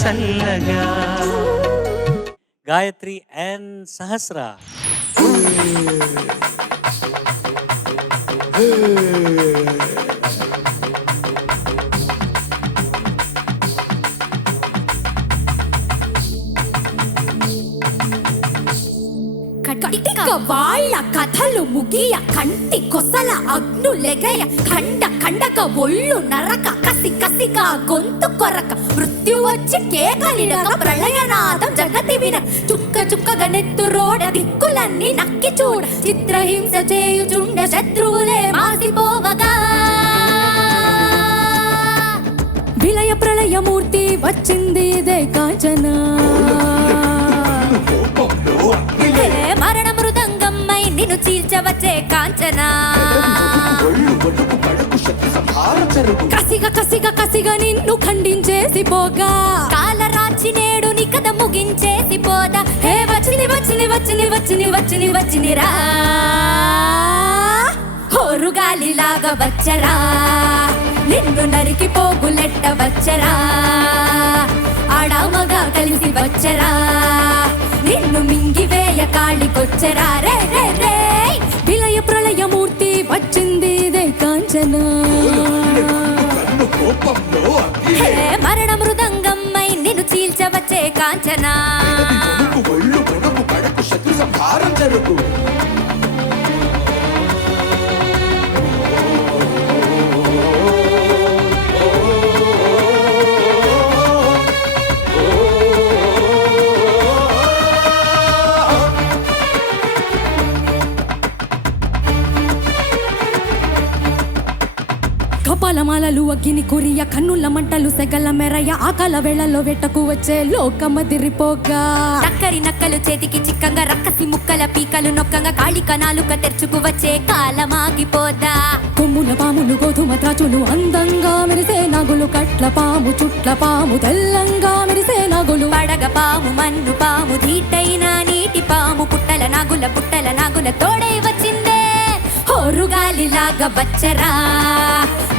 చల్లగా. గాయత్రి అండ్ సహస్ర. వాళ్ళ కథలు ముగియ కంటి కొసల అగ్నులెగయ ఖండ ఖండక ఒళ్ళు నరక కసి కసిగా గొంతు కొరక మృత్యు వచ్చి కేకలిడక ప్రళయనాదం జగతి విన చుక్క చుక్కగా నెత్తు రోడ దిక్కులన్నీ నక్కి చూడ చిత్రహింస చేయుచుండ శత్రువులే మాసిపోవగా విలయ ప్రళయమూర్తి వచ్చింది ఇదే కాంచన మరణ మృదంగమ్మై నిన్ను చీల్చవచ్చే కాంచన కసిగా కసిగా కసిగా నిన్ను ఖండించేసి పోగా కాలరాచి నేడు నీ కథ ముగించేసి పోదా హే వచ్చిని వచ్చిని వచ్చిని వచ్చిని వచ్చిని వచ్చినిరా హోరుగాలిలాగా వచ్చరా నిన్ను నరికి పోగులెట్ట వచ్చరా ఆడామగా కలిసి వచ్చరా నిన్ను మింగివేయ కాళికొచ్చరా రే రే రే విలయ ప్రళయమూర్తి వచ్చింది ఇదే కాంచన మరణ మృదంగమ్మై నిన్ను చీల్చవచ్చే కాంచన కపాలమాలలు అగ్గిని కొరియ కన్నుల మంటలు సెగల మెరయ ఆకల వేళల్లో వెట్టకు వచ్చే లోకమదిరిపోగా చక్కరి నక్కలు చేతికి చిక్కంగా రక్కసి ముక్కల పీకలు నొక్కంగా కాళి కణాలుగా తెరుచుకు వచ్చే కాలమాగిపోదా కొమ్ముల పాములు గోధుమ త్రాచులు అందంగా మెరిసే నాగులు కట్ల పాము చుట్ల పాము తెల్లంగా మెరిసే నాగులు పడగ పాము మన్ను పాము ధీటైన నీటి పాము పుట్టల నాగుల తోడై వచ్చిందే హోరుగాలిలాగా వచ్చరా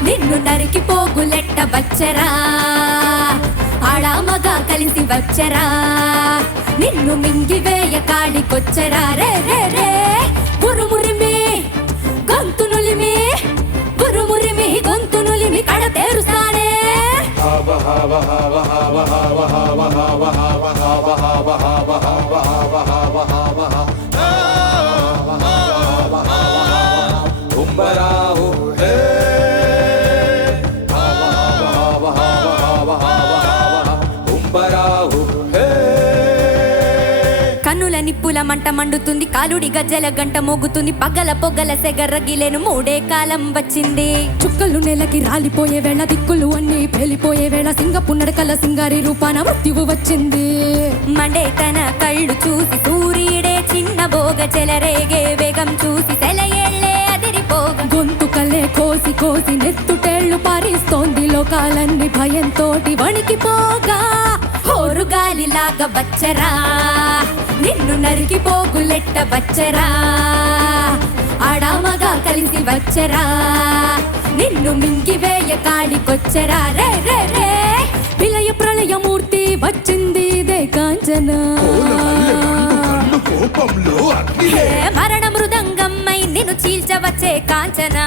నిన్ను నరికి పోగులెట్ట వచ్చరా ఆడామగా కలిసి వచ్చరా నిన్ను మింగివేయ కాళికొచ్చరా రే రే రే గురుమురిమి గొంతునులిమి గురుమురిమి గొంతునులిమి కడ తేరుస్తానే కన్నుల నిప్పుల మంట మండుతుంది కాలుడి గజ్జల గంట మోగుతుంది పగల పొగల సెగరగిలేను మూడే కాలం వచ్చింది చుక్కలు నెలకి రాలిపోయే వేళ దిక్కులు అన్ని పేలిపోయే వేళ సింగపు నడకల సింగారి రూపాన మృత్యువు వచ్చింది మండే తన కళ్ళు చూసి సూర్యుడే చిన్న బోగ చెలరేగే వేగం చూసి సెలయేళ్లే అదిరిపోగా గొంతుకలే కోసి కోసి నెత్తుటేళ్లు పారిస్తోంది లోకాలన్నీ భయంతోటి వణికిపోగా హోరుగాలిలాగా వచ్చరా నిన్ను నరికి పోగులెట్ట వచ్చరా ఆడామగా కలిసి వచ్చరా నిన్ను మింగివేయ కాళికొచ్చరా రే రే రే విలయ ప్రళయమూర్తి వచ్చింది ఇదే కాంచన మరణ మృదంగమ్మై నిన్ను చీల్చవచ్చే కాంచన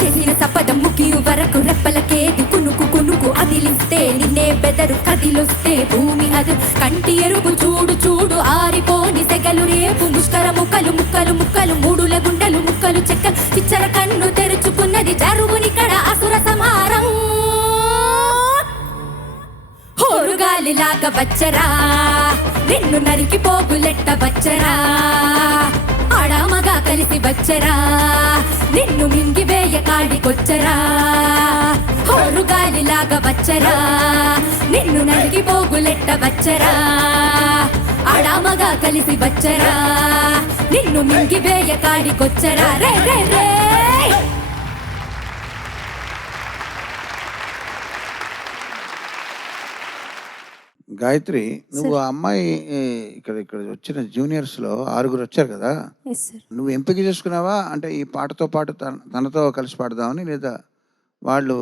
చేసిన సపదం ముఖ్యు వరకు రెప్పలకేది కునుకు కునుకు అదిలిస్తే నిన్నే బెదరు కదిలొస్తే భూమి అది కంటి ఎరుపు చూడు చూడు ఆరిపోని సెగలు రేపు ముష్కర ముక్కలు ముక్కలు ముక్కలు మూడుల గుండెలు ముక్కలు చెక్కలు ఇచ్చర కన్ను తెరుచుకున్నది జరుగునిక్కడ అసుర సమారం హోరుగాలిలాగా వచ్చరా నిన్ను నరికి పోగులెట్ట వచ్చరా ఆడామగా కలిసి వచ్చరా నిన్ను మింగివేయ కాళికొచ్చరా హోరుగాలిలాగా వచ్చరా నిన్ను నరికి పోగులెట్ట వచ్చరా ఆడామగా కలిసి వచ్చరా నిన్ను మింగివేయ కాళికొచ్చరా రే రే రే గాయత్రి, నువ్వు ఆ అమ్మాయి ఇక్కడ ఇక్కడ వచ్చిన జూనియర్స్ లో 6 వచ్చారు కదా, నువ్వు ఎంపిక చేసుకున్నావా? అంటే ఈ పాటతో పాటు తనతో కలిసి పాడదామని, లేదా వాళ్ళు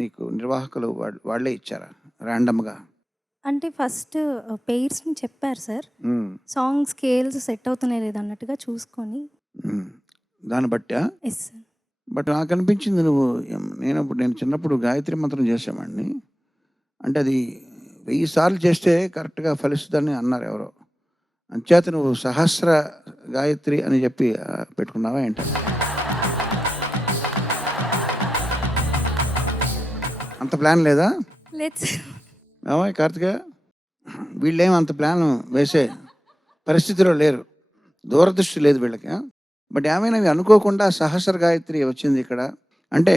నీకు నిర్వాహకులు వాళ్ళే ఇచ్చారా ర్యాండమ్‌గా? అంటే ఫస్ట్ పెయిర్స్‌ని చెప్పారు సార్. సాంగ్ స్కేల్స్ సెట్ అవుతున్నాయి లేదా అన్నట్టుగా చూసుకొని దాన్ని బట్టా? Yes sir. బట్ నాకనిపించింది నేను చిన్నప్పుడు గాయత్రి మంత్రం చేసేవాడిని. అంటే అది 1000 సార్లు చేస్తే కరెక్ట్‌గా ఫలిస్తుందని అన్నారు ఎవరో. అంచేత నువ్వు సహస్ర గాయత్రి అని చెప్పి పెట్టుకున్నావా ఏంటి? అంత ప్లాన్ లేదా? లేదు సార్. ఏమోయ్ కార్తికేయ, వీళ్ళేం అంత ప్లాన్ వేసే పరిస్థితిలో లేరు. దూరదృష్టి లేదు వీళ్ళకి. బట్ ఏమైనా అనుకోకుండా సహస్ర గాయత్రి వచ్చింది ఇక్కడ. అంటే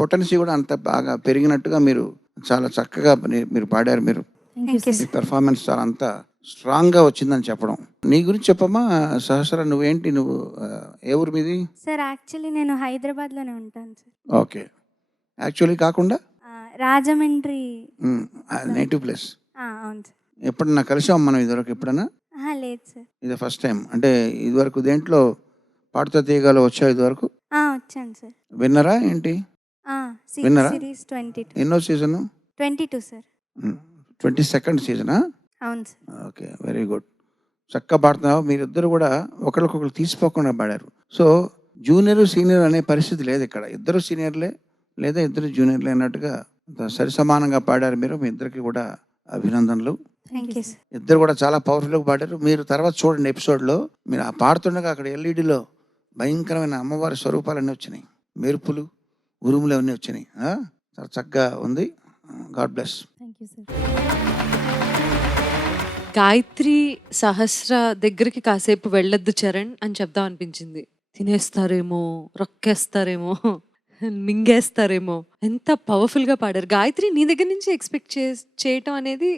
పొటెన్సీ కూడా అంత బాగా పెరిగినట్టుగా మీరు చాలా చక్కగా మీరు పాడారు. మీరు thank you me sir. Performance చాలా అంత స్ట్రాంగ్గా వచ్చిందని చెప్పడం. నీ గురించి చెప్పమ్మా సహస్ర. నువ్వు ఏ ఊరు మీది? సార్ యాక్చువల్లీ నేను హైదరాబాద్లోనే ఉంటాను సార్. ఓకే. యాక్చువల్లీ కాకుండా రాజమండ్రి. Native place. అవును సార్. ఎప్పుడన్నా కలిసాం మనం ఇదివరకు ఎప్పుడన్నా? లేదు సార్. ఇది ఫస్ట్ టైం. అంటే ఇదివరకు దేంట్లో పాడుతా తీయగాలో వచ్చావు ఇదివరకు? వచ్చాను సార్. విన్నరా ఏంటి? విన్నరా? సిరీస్ 22. ఎన్నో సీజను? 22 సార్. 22nd సీజనా? అవును సార్. Okay, very good. చక్కగా పాడుతున్నావు. మీరిద్దరు కూడా ఒకరికొకరు తీసిపోకుండా పాడారు. సో జూనియర్ సీనియర్ అనే పరిస్థితి లేదు ఇక్కడ. ఇద్దరు సీనియర్లే లేదా ఇద్దరు జూనియర్లే అన్నట్టుగా సరి సమానంగా పాడారు మీరు. మీ ఇద్దరికి కూడా అభినందనలు. Thank you sir. ఇద్దరు కూడా చాలా పవర్ఫుల్గా పాడారు. మీరు తర్వాత చూడండి ఎపిసోడ్లో, మీరు ఆ పాడుతుండగా అక్కడ ఎల్ఈడిలో భయంకరమైన అమ్మవారి స్వరూపాలన్నీ వచ్చినాయి. మెరుపులు, ఉరుములు అవన్నీ వచ్చినాయి. చాలా చక్కగా ఉంది. God bless. Thank you sir. Gayatri Sahasra దగ్గరికి కాసేపు వెళ్ళొద్దు చరణ్ అని చెప్దాం అనిపించింది. తినేస్తారేమో, రొక్కేస్తారేమో, మింగేస్తారేమో. ఎంత పవర్ఫుల్గా పాడారు. గాయత్రి నీ దగ్గర నుంచి ఎక్స్పెక్ట్ చేయటం అనేది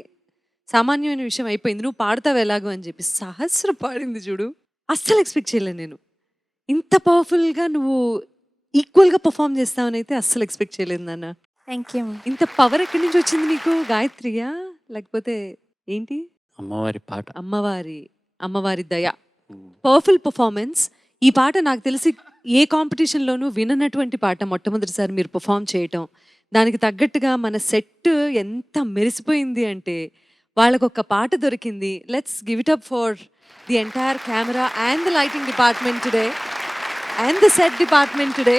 సామాన్యమైన విషయం అయిపోయింది. నువ్వు పాడతావు ఎలాగో అని చెప్పి సహస్ర పాడింది చూడు, అస్సలు ఎక్స్పెక్ట్ చేయలేను నేను. ఇంత పవర్ఫుల్గా నువ్వు ఈక్వల్గా పర్ఫామ్ చేస్తావని అయితే అస్సలు ఎక్స్పెక్ట్ చేయలేదు నాన్న. Thank you. ఇంత పవర్ ఎక్కడి నుంచి వచ్చింది నీకు? గాయత్రియా లేకపోతే ఏంటి? అమ్మవారి పాట. అమ్మవారి దయ. Powerful performance. ఈ పాట నాకు తెలిసి ఏ కాంపిటీషన్లోనూ విననటువంటి పాట మొట్టమొదటిసారి మీరు పర్ఫామ్ చేయటం. దానికి తగ్గట్టుగా మన సెట్ ఎంత మెరిసిపోయింది అంటే వాళ్ళకు ఒక పాట దొరికింది. Let's give it up for the entire camera and the lighting department today and the set department today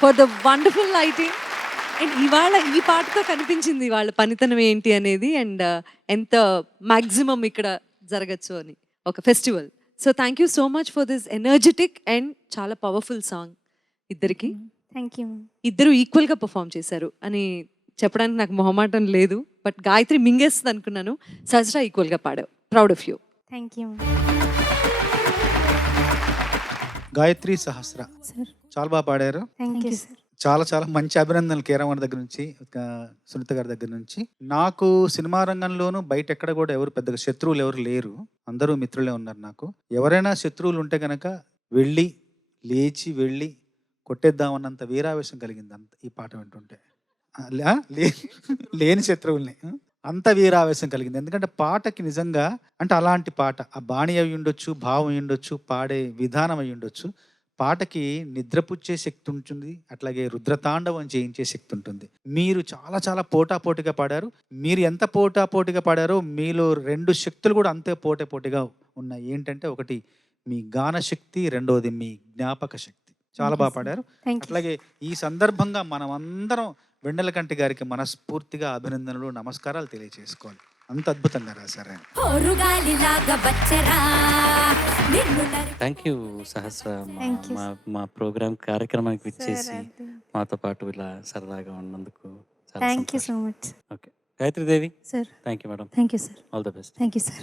for the wonderful lighting. And ఇవాళ ఈ పాటతో కనిపించింది వాళ్ళ పనితనం ఏంటి అనేది, అండ్ ఎంత మ్యాక్సిమం ఇక్కడ జరగచ్చు అని ఒక festival. So thank you so much for this energetic and చాలా పవర్ఫుల్ సాంగ్. ఇద్దరికి థ్యాంక్ యూ. ఇద్దరు ఈక్వల్గా పర్ఫామ్ చేశారు అని చెప్పడానికి నాకు మొహమాటం లేదు. బట్ గాయత్రి మింగేస్తుంది అనుకున్నాను. సహస్ర ఈక్వల్గా పాడావు. Proud of you. Thank you. Gayatri Sahasra sir. చాలా బాగా పాడారు. Thank you sir. చాలా చాలా మంచి అభినందనలు కీరవాణి దగ్గర నుంచి, సునీత గారి దగ్గర నుంచి. నాకు సినిమా రంగంలోనూ బయట ఎక్కడ కూడా ఎవరు పెద్దగా శత్రువులు ఎవరు లేరు. అందరూ మిత్రులే ఉన్నారు నాకు. ఎవరైనా శత్రువులు ఉంటే కనుక లేచి వెళ్ళి కొట్టేద్దామన్నంత వీరావేశం కలిగింది అంత ఈ పాట వింటుంటే. లేని శత్రువుల్ని అంత వీరావేశం కలిగింది. ఎందుకంటే పాటకి నిజంగా అంటే అలాంటి పాట, ఆ బాణి అయి ఉండొచ్చు, భావం అయి ఉండొచ్చు, పాడే విధానం అయి ఉండొచ్చు. పాటకి నిద్రపుచ్చే శక్తి ఉంటుంది, అట్లాగే రుద్రతాండవం చేయించే శక్తి ఉంటుంది. మీరు చాలా చాలా పోటాపోటీగా పాడారు. మీరు ఎంత పోటాపోటీగా పాడారో మీలో 2 శక్తులు కూడా అంతే పోటాపోటీగా ఉన్నాయి. ఏంటంటే ఒకటి మీ గాన శక్తి, రెండోది మీ జ్ఞాపక శక్తి. చాలా బాగా పాడారు. అట్లాగే ఈ సందర్భంగా మనం అందరం వెన్నెలకంటి గారికి మనస్ఫూర్తిగా అభినందనలు, నమస్కారాలు తెలియజేసుకోవాలి. అంత అద్భుతంగా రాశారు. థ్యాంక్ యూ సహస్ర. మా ప్రోగ్రామ్ కార్యక్రమానికి విచ్చేసి మాతో పాటు ఇలా సరదాగా ఉన్నందుకు thank you so much. Okay Gayatri Devi. Sir. Thank you madam. Thank you sir. All the best. Thank you sir.